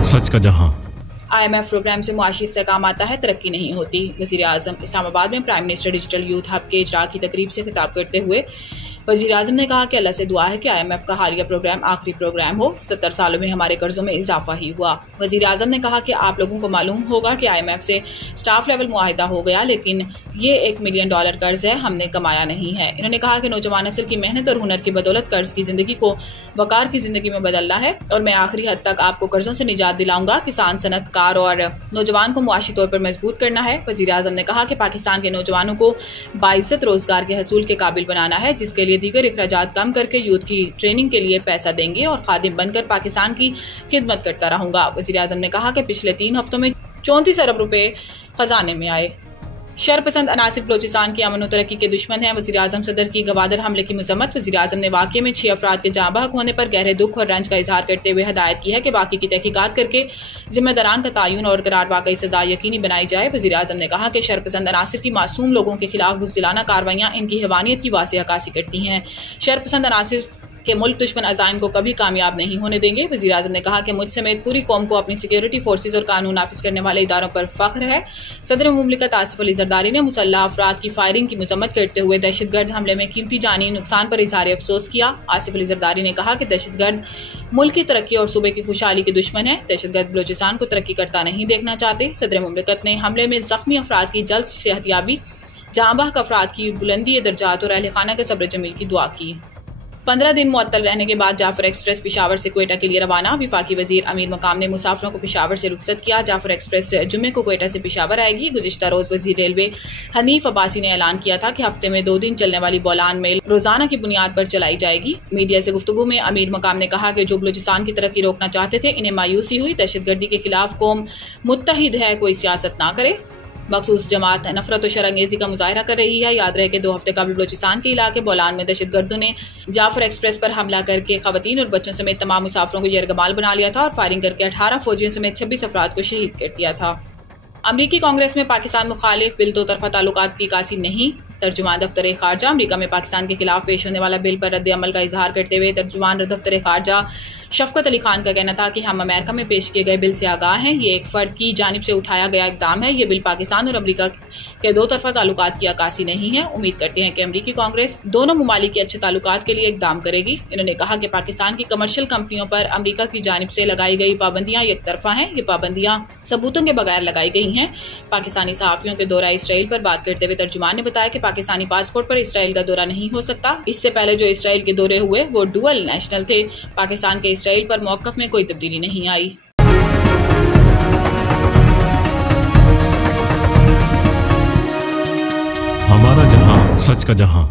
सच का जहां। IMF programme से मुआशी इस्तेहकाम आता है, तरक्की नहीं होती। वज़ीर-ए-आज़म इस्लामाबाद में prime minister digital youth hub के इजरा की तकरीब से खिताब करते हुए वज़ीर-ए-आज़म ने कहा कि अल्लाह से दुआ है कि IMF का हालिया प्रोग्राम आखिरी प्रोग्राम हो। 77 सालों में हमारे कर्जों में इजाफा ही हुआ। वज़ीर-ए-आज़म ने कहा कि आप लोगों को मालूम होगा कि IMF से स्टाफ लेवल मुआहिदा हो गया, लेकिन ये $1 मिलियन कर्ज है, हमने कमाया नहीं है। इन्होंने कहा कि नौजवान नस्ल की मेहनत और हुनर की बदौलत कर्ज की जिंदगी को वकार की जिंदगी में बदलना है और मैं आखिरी हद तक आपको कर्जों से निजात दिलाऊंगा। किसान, सनतकार और नौजवान को मुआशी तौर पर मजबूत करना है। वज़ीर-ए-आज़म ने कहा कि पाकिस्तान के नौजवानों को बाइज्जत रोजगार के हसूल के काबिल बनाना है, जिसके लिए दीगर इखराजात कम करके यूथ की ट्रेनिंग के लिए पैसा देंगे और खादिम बनकर पाकिस्तान की खिदमत करता रहूंगा। वज़ीर-ए-आज़म ने कहा कि पिछले 3 हफ्तों में 34 अरब रुपए खजाने में आए। शरपसंद अनासिर बलोचिस्तान की अमन और तरक्की के दुश्मन हैं। वज़ीर-ए-आज़म सदर की गवादर हमले की मजम्मत। वज़ीर-ए-आज़म ने वाक़ये में 6 अफराद के जाँ बहक होने पर गहरे दुख और रंज का इजहार करते हुए हदायत की है कि बाकी की तहकीकात करके जिम्मेदारान का तयन और करार वाकई सजा यकीनी बनाई जाए। वज़ीर-ए-आज़म ने कहा कि शरपसंद अनासिर की मासूम लोगों के खिलाफ बुज़दिलाना कार्रवाइयाँ इनकी हैवानियत की वाज़ेह अक्कासी करती हैं। शरपसंद अनासिर के मुल्क दुश्मन अज़ाइम को कभी कामयाब नहीं होने देंगे। वज़ीर-ए-आज़म ने कहा कि मुझ समेत पूरी कौम को अपनी सिक्योरिटी फोर्सेज और कानून नाफिज करने वाले इदारों पर फख्र है। सदर मुमलिकत आसिफ अली जरदारी ने मुसल्लह अफराद की फायरिंग की मजम्मत करते हुए दहशतगर्द हमले में कीमती जानी नुकसान पर इजहार अफसोस किया। आसिफ अली जरदारी ने कहा कि दहशतगर्द मुल्क की तरक्की और सूबे की खुशहाली के दुश्मन है। दहशतगर्द बलोचिस्तान को तरक्की करता नहीं देखना चाहते। सदर मुमलिकत ने हमले में जख्मी अफराद की जल्द सेहतयाबी, जाँ बहक अफराद की बुलंदी दर्जात और अहल खाना के सब्र जमील की दुआ की। 15 दिन मुअत्तल रहने के बाद जाफर एक्सप्रेस पेशावर से क्वेटा के लिए रवाना। वफाकी वजीर अमीर मकाम ने मुसाफिरों को पेशावर से रुखसत किया। जाफर एक्सप्रेस जुम्मे को क्वेटा से पेशावर आएगी। गुज़िश्ता रोज वजीर रेलवे हनीफ अब्बासी ने ऐलान किया था कि हफ्ते में 2 दिन चलने वाली बोलान मेल रोजाना की बुनियाद पर चलाई जाएगी। मीडिया से गुफ्तगू में अमीर मकाम ने कहा कि जो बलूचिस्तान की तरक्की रोकना चाहते थे, इन्हें मायूसी हुई। दहशतगर्दी के खिलाफ कौम मुत्तहिद है, कोई सियासत ना करे। मखसूस जमात नफरत और शरंगेजी का मुजाहरा कर रही है। याद रहे कि 2 हफ्ते कबल बलूचिस्तान के इलाके बोलान में दहशतगर्दों ने जाफर एक्सप्रेस पर हमला करके खवातीन और बच्चों समेत तमाम मुसाफिरों को यरगमाल बना लिया था और फायरिंग करके 18 फौजियों समेत 26 अफराद को शहीद कर दिया था। अमरीकी कांग्रेस में पाकिस्तान मुखालिफ बिल 2 तरफा ताल्लुकात की कासी नहीं। तर्जुमान दफ्तर खारजा अमरीका में पाकिस्तान के खिलाफ पेश होने वाला बिल पर रद्द अमल का इजहार करते हुए तर्जुमान दफ्तर खारजा शफकत अली खान का कहना था कि हम अमेरिका में पेश किए गए बिल से आगाह हैं। ये एक फर्द की जानिब से उठाया गया इकदाम है। ये बिल पाकिस्तान और अमरीका के 2 तरफा ताल्लुकात की अक्कासी नहीं है। उम्मीद करते हैं कि अमरीकी कांग्रेस दोनों ममालिक के अच्छे ताल्लुकात के लिए इकदाम करेगी। इन्होंने कहा कि पाकिस्तान की कमर्शियल कंपनियों पर अमरीका की जानिब से लगाई गई पाबंदियां एक तरफा हैं। ये पाबंदियां सबूतों के बगैर लगाई गई हैं। पाकिस्तानी सहाफियों के दौरा इसराइल पर बात करते हुए तर्जुमान ने बताया कि पाकिस्तानी पासपोर्ट पर इसराइल का दौरा नहीं हो सकता। इससे पहले जो इसराइल के दौरे हुए वो डुअल नेशनल थे। पाकिस्तान के इसराइल पर मौक़िफ़ में कोई तब्दीली नहीं आई। हमारा जहां, सच का जहां।